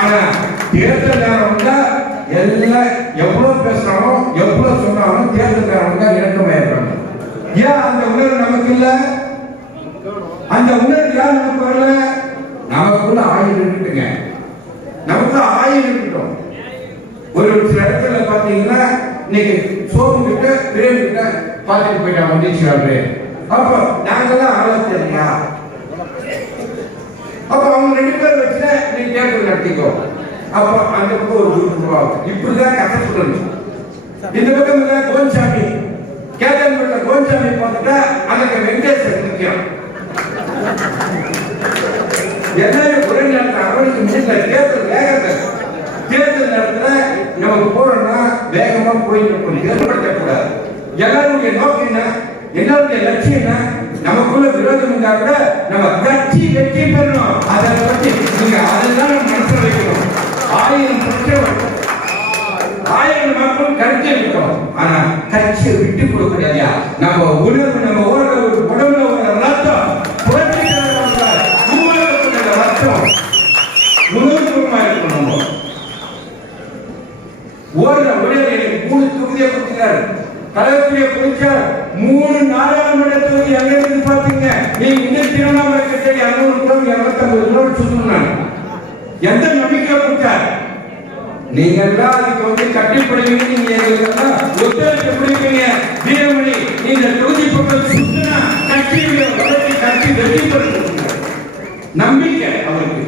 ஆனா தேர்தல் நேரம் வந்தா எல்லாம் எவ்வளவு பேசுறாலும் எவ்வளவு சொன்னாலும் தேர்தல் நேரம் வந்தா இணக்கமாயிருக்காங்க. ஏன் அந்த உணர்வு நமக்கு இல்ல? அந்த உணர்வு யார் நமக்கு வரல? நமக்குள்ள ஆயுள் இருக்குங்க. நமக்கு ஆயுள் இருக்கட்டும். ஒரு சில இடத்துல பாத்தீங்கன்னா இன்னைக்கு சோமு கிட்ட பிரேம் கிட்ட பாத்துட்டு போயிட்டாங்க வந்துச்சு. அப்போ நாங்கெல்லாம் ஆலோசனையா அப்ப அவங்க 2 பேர் வச்சு நீ தேர்தல் நடத்திக்கோ. அப்ப அந்த பக்கம் ஒரு குரூப் உருவாகும். இப்படிதான் கஷ்டப்படணும். இந்த பக்கம் கோன்சாமி கேதன்புள்ள கோன்சாமி பார்த்துட்டா அதுக்கு வெங்கடேசன் முக்கியம். எல்லாரும் ஒரே நேரத்தில் அவனுக்கு முடியல. தேர்தல் வேகத்தை தேர்தல் நேரத்துல நமக்கு போறோம்னா வேகமா போயிட்டு ஏற்படுத்தக்கூடாது. எல்லாருடைய நோக்கம் என்ன? எல்லாருடைய லட்சியம் என்ன? நமக்குள்ள விரோதம் இருந்தா கூட நம்ம கட்சி வெற்றி பெறணும். அதை பற்றி நீங்க அதெல்லாம் மனசில் வைக்கணும். 1000 பிரச்சனை 1000 மக்கள் கருத்து இருக்கணும். ஆனா கட்சியை விட்டு கொடுக்கலையா? நம்ம உணர்வு நம்ம உடம்புல ஒரு ரத்தம் புரட்சி ரத்தம் உணர்வுமா இருக்கணும். ஓடுற உடல் எனக்கு 3 தொகுதியை கொடுக்கிறார். கலெக்டரை குறிச்சார் 3 நாடாளுமன்ற தொகுதி எங்க இருந்து பாத்தீங்க? நீங்க இந்த திருவண்ணாமலை கிட்ட 200 கிலோமீட்டர் 250 கிலோமீட்டர் சுத்தணும். எந்த நம்பிக்கை கொடுத்தார்? நீங்க எல்லாம் அதுக்கு கட்டிப்படுவீங்க. நீங்க ஒத்துழைப்பு கொடுப்பீங்க. வீரமணி நீங்க தொகுதி பக்கம் சுத்தினா கட்சி வெற்றி பெறும் நம்பிக்கை அவருக்கு.